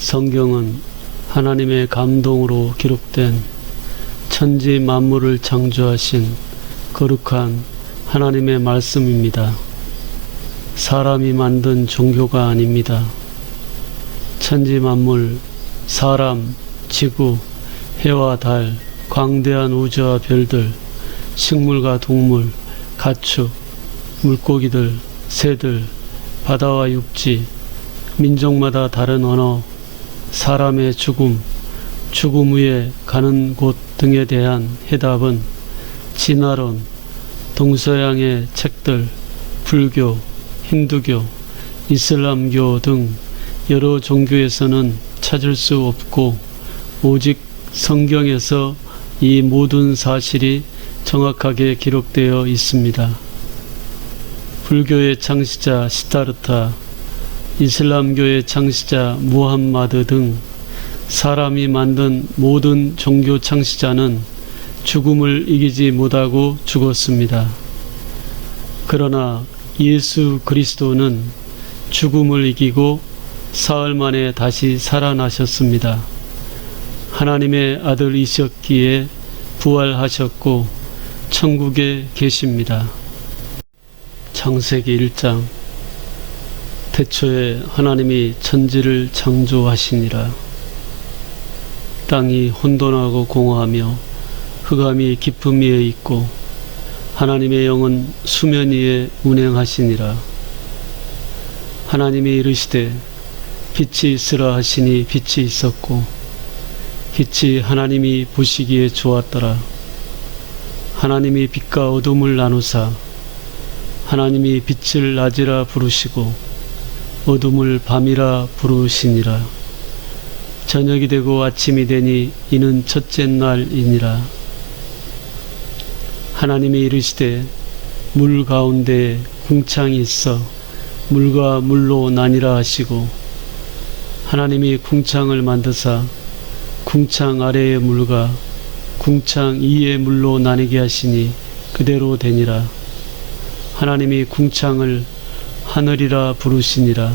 성경은 하나님의 감동으로 기록된 천지 만물을 창조하신 거룩한 하나님의 말씀입니다. 사람이 만든 종교가 아닙니다. 천지 만물, 사람, 지구, 해와 달, 광대한 우주와 별들, 식물과 동물, 가축, 물고기들, 새들, 바다와 육지, 민족마다 다른 언어, 사람의 죽음, 죽음 후에 가는 곳 등에 대한 해답은 진화론, 동서양의 책들, 불교, 힌두교, 이슬람교 등 여러 종교에서는 찾을 수 없고 오직 성경에서 이 모든 사실이 정확하게 기록되어 있습니다. 불교의 창시자 시타르타, 이슬람교의 창시자 무함마드 등 사람이 만든 모든 종교 창시자는 죽음을 이기지 못하고 죽었습니다. 그러나 예수 그리스도는 죽음을 이기고 사흘 만에 다시 살아나셨습니다. 하나님의 아들이셨기에 부활하셨고 천국에 계십니다. 창세기 1장. 태초에 하나님이 천지를 창조하시니라. 땅이 혼돈하고 공허하며 흑암이 깊음 위에 있고 하나님의 영은 수면 위에 운행하시니라. 하나님이 이르시되 빛이 있으라 하시니 빛이 있었고 빛이 하나님이 보시기에 좋았더라. 하나님이 빛과 어둠을 나누사 하나님이 빛을 낮이라 부르시고 어둠을 밤이라 부르시니라. 저녁이 되고 아침이 되니 이는 첫째 날이니라. 하나님이 이르시되 물 가운데에 궁창이 있어 물과 물로 나뉘라 하시고 하나님이 궁창을 만드사 궁창 아래의 물과 궁창 위의 물로 나뉘게 하시니 그대로 되니라. 하나님이 궁창을 하늘이라 부르시니라.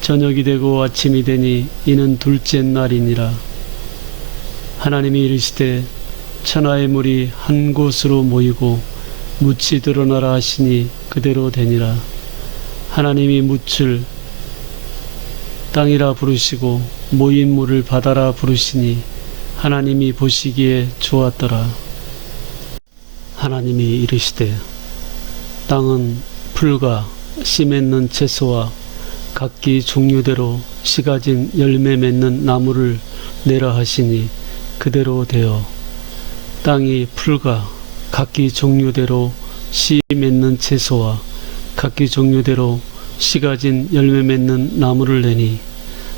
저녁이 되고 아침이 되니 이는 둘째 날이니라. 하나님이 이르시되 천하의 물이 한 곳으로 모이고 묻이 드러나라 하시니 그대로 되니라. 하나님이 묻을 땅이라 부르시고 모인 물을 바다라 부르시니 하나님이 보시기에 좋았더라. 하나님이 이르시되 땅은 풀과 씨 맺는 채소와 각기 종류대로 씨 가진 열매 맺는 나무를 내라 하시니 그대로 되어 땅이 풀과 각기 종류대로 씨 맺는 채소와 각기 종류대로 씨 가진 열매 맺는 나무를 내니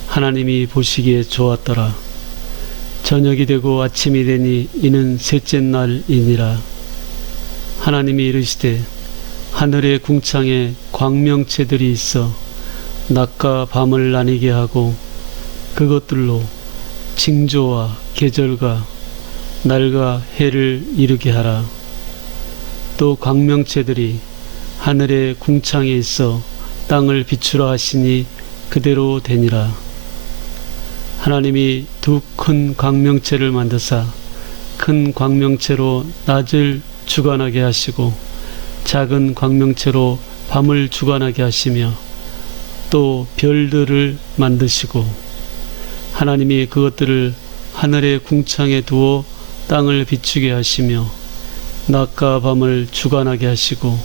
하나님이 보시기에 좋았더라. 저녁이 되고 아침이 되니 이는 셋째 날이니라. 하나님이 이르시되 하늘의 궁창에 광명체들이 있어 낮과 밤을 나뉘게 하고 그것들로 징조와 계절과 날과 해를 이루게 하라. 또 광명체들이 하늘의 궁창에 있어 땅을 비추라 하시니 그대로 되니라. 하나님이 두 큰 광명체를 만드사 큰 광명체로 낮을 주관하게 하시고 작은 광명체로 밤을 주관하게 하시며 또 별들을 만드시고 하나님이 그것들을 하늘의 궁창에 두어 땅을 비추게 하시며 낮과 밤을 주관하게 하시고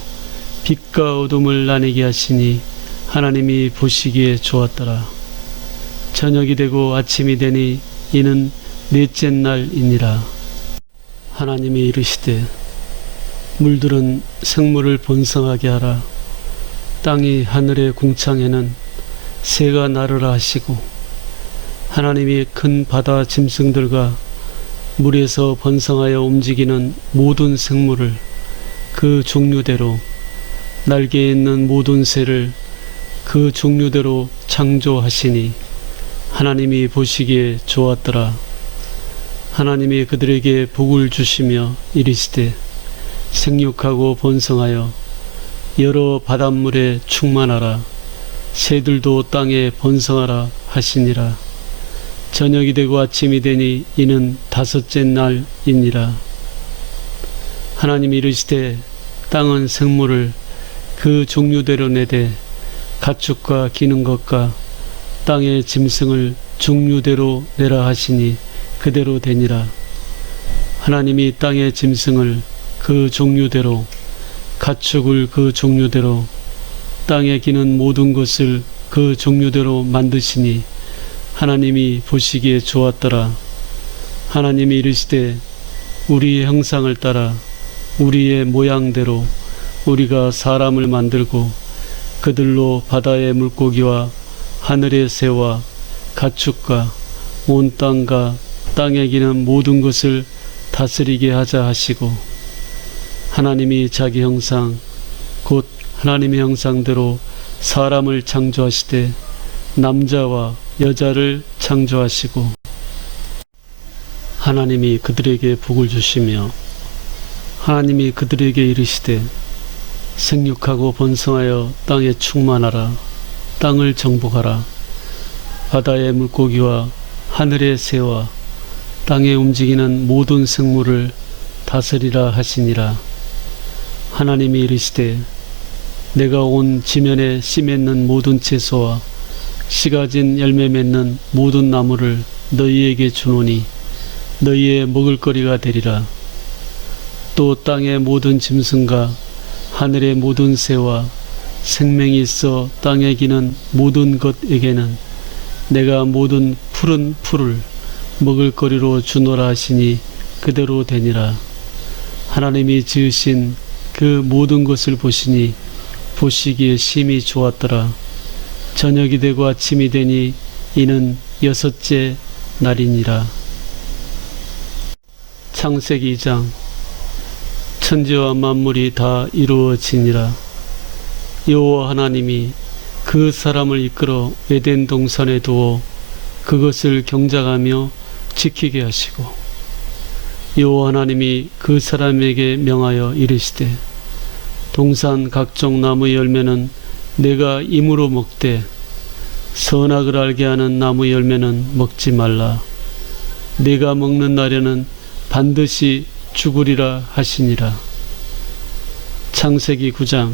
빛과 어둠을 나뉘게 하시니 하나님이 보시기에 좋았더라. 저녁이 되고 아침이 되니 이는 넷째 날이니라. 하나님이 이르시되 물들은 생물을 번성하게 하라. 땅이 하늘의 궁창에는 새가 나르라 하시고 하나님이 큰 바다 짐승들과 물에서 번성하여 움직이는 모든 생물을 그 종류대로 날개에 있는 모든 새를 그 종류대로 창조하시니 하나님이 보시기에 좋았더라. 하나님이 그들에게 복을 주시며 이르시되 생육하고 번성하여 여러 바닷물에 충만하라. 새들도 땅에 번성하라 하시니라. 저녁이 되고 아침이 되니 이는 다섯째 날이니라. 하나님이 이르시되 땅은 생물을 그 종류대로 내되 가축과 기는 것과 땅의 짐승을 종류대로 내라 하시니 그대로 되니라. 하나님이 땅의 짐승을 그 종류대로, 가축을 그 종류대로, 땅에 기는 모든 것을 그 종류대로 만드시니 하나님이 보시기에 좋았더라. 하나님이 이르시되 우리의 형상을 따라 우리의 모양대로 우리가 사람을 만들고 그들로 바다의 물고기와 하늘의 새와 가축과 온 땅과 땅에 기는 모든 것을 다스리게 하자 하시고, 하나님이 자기 형상 곧 하나님의 형상대로 사람을 창조하시되 남자와 여자를 창조하시고, 하나님이 그들에게 복을 주시며 하나님이 그들에게 이르시되 생육하고 번성하여 땅에 충만하라. 땅을 정복하라. 바다의 물고기와 하늘의 새와 땅에 움직이는 모든 생물을 다스리라 하시니라. 하나님이 이르시되 내가 온 지면에 씨 맺는 모든 채소와 씨가 진 열매 맺는 모든 나무를 너희에게 주노니 너희의 먹을거리가 되리라. 또 땅의 모든 짐승과 하늘의 모든 새와 생명이 있어 땅에 기는 모든 것에게는 내가 모든 푸른 풀을 먹을거리로 주노라 하시니 그대로 되니라. 하나님이 지으신 그 모든 것을 보시니 보시기에 심히 좋았더라. 저녁이 되고 아침이 되니 이는 여섯째 날이니라. 창세기 2장. 천지와 만물이 다 이루어지니라. 여호와 하나님이 그 사람을 이끌어 에덴 동산에 두어 그것을 경작하며 지키게 하시고, 여호와 하나님이 그 사람에게 명하여 이르시되 동산 각종 나무 열매는 내가 임으로 먹되 선악을 알게 하는 나무 열매는 먹지 말라. 내가 먹는 날에는 반드시 죽으리라 하시니라. 창세기 9장.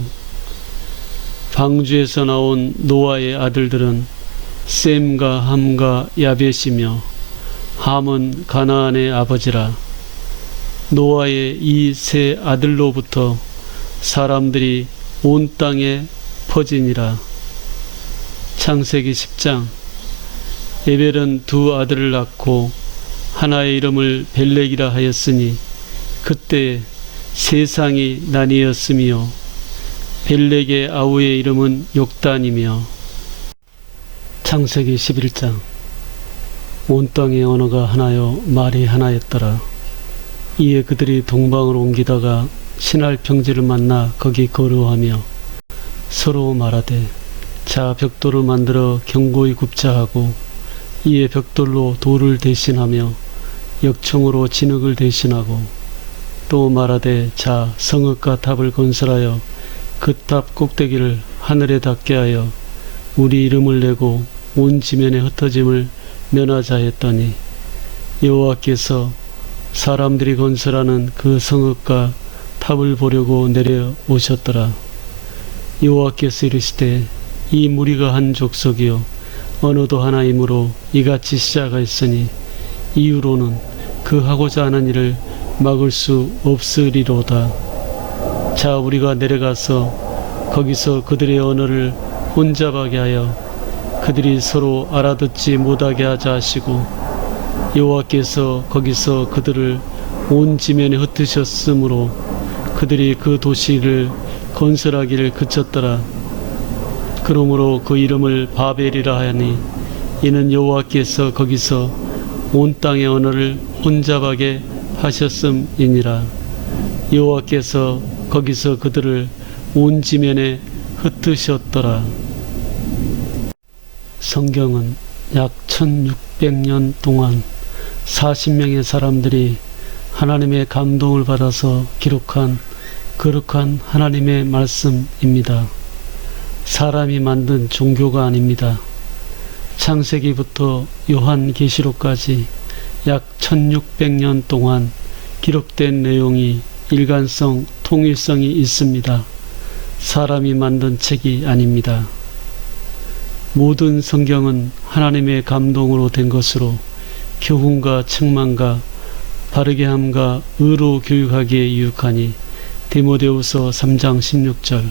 방주에서 나온 노아의 아들들은 셈과 함과 야벳이며 함은 가나안의 아버지라. 노아의 이 세 아들로부터 사람들이 온 땅에 퍼지니라. 창세기 10장. 에벨은 두 아들을 낳고 하나의 이름을 벨렉이라 하였으니 그때 세상이 나뉘었으며 벨렉의 아우의 이름은 욕단이며. 창세기 11장. 온 땅의 언어가 하나요 말이 하나였더라. 이에 그들이 동방으로 옮기다가 신할 평지를 만나 거기 거류하며 서로 말하되 자 벽돌을 만들어 견고히 굽자 하고, 이에 벽돌로 돌을 대신하며 역청으로 진흙을 대신하고, 또 말하되 자 성읍과 탑을 건설하여 그 탑 꼭대기를 하늘에 닿게 하여 우리 이름을 내고 온 지면에 흩어짐을 면하자 했더니, 여호와께서 사람들이 건설하는 그 성읍과 탑을 보려고 내려오셨더라. 여호와께서 이르시되 이 무리가 한 족속이요 언어도 하나이므로 이같이 시작하였으니 이후로는 그 하고자 하는 일을 막을 수 없으리로다. 자 우리가 내려가서 거기서 그들의 언어를 혼잡하게 하여 그들이 서로 알아듣지 못하게 하자 하시고, 여호와께서 거기서 그들을 온 지면에 흩으셨으므로 그들이 그 도시를 건설하기를 그쳤더라. 그러므로 그 이름을 바벨이라 하니 이는 여호와께서 거기서 온 땅의 언어를 혼잡하게 하셨음이니라. 여호와께서 거기서 그들을 온 지면에 흩으셨더라. 성경은 약 1600년 동안 40명의 사람들이 하나님의 감동을 받아서 기록한 거룩한 하나님의 말씀입니다. 사람이 만든 종교가 아닙니다. 창세기부터 요한계시록까지 약 1600년 동안 기록된 내용이 일관성, 통일성이 있습니다. 사람이 만든 책이 아닙니다. 모든 성경은 하나님의 감동으로 된 것으로 교훈과 책망과 바르게 함과 의로 교육하기에 유익하니 디모데후서 3장 16절.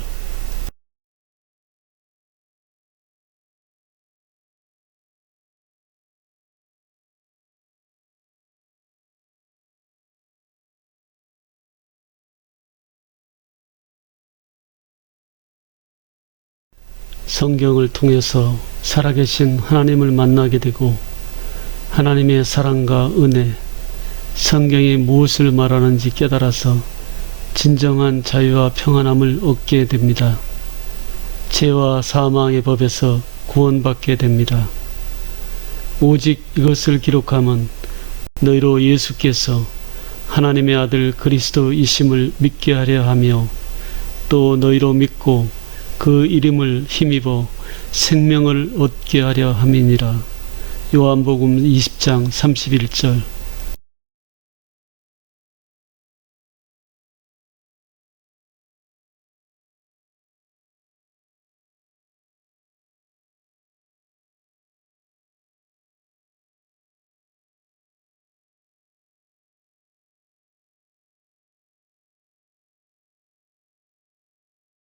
성경을 통해서 살아계신 하나님을 만나게 되고 하나님의 사랑과 은혜, 성경이 무엇을 말하는지 깨달아서 진정한 자유와 평안함을 얻게 됩니다. 죄와 사망의 법에서 구원받게 됩니다. 오직 이것을 기록함은 너희로 예수께서 하나님의 아들 그리스도이심을 믿게 하려 하며 또 너희로 믿고 그 이름을 힘입어 생명을 얻게 하려 함이니라. 요한복음 20장 31절.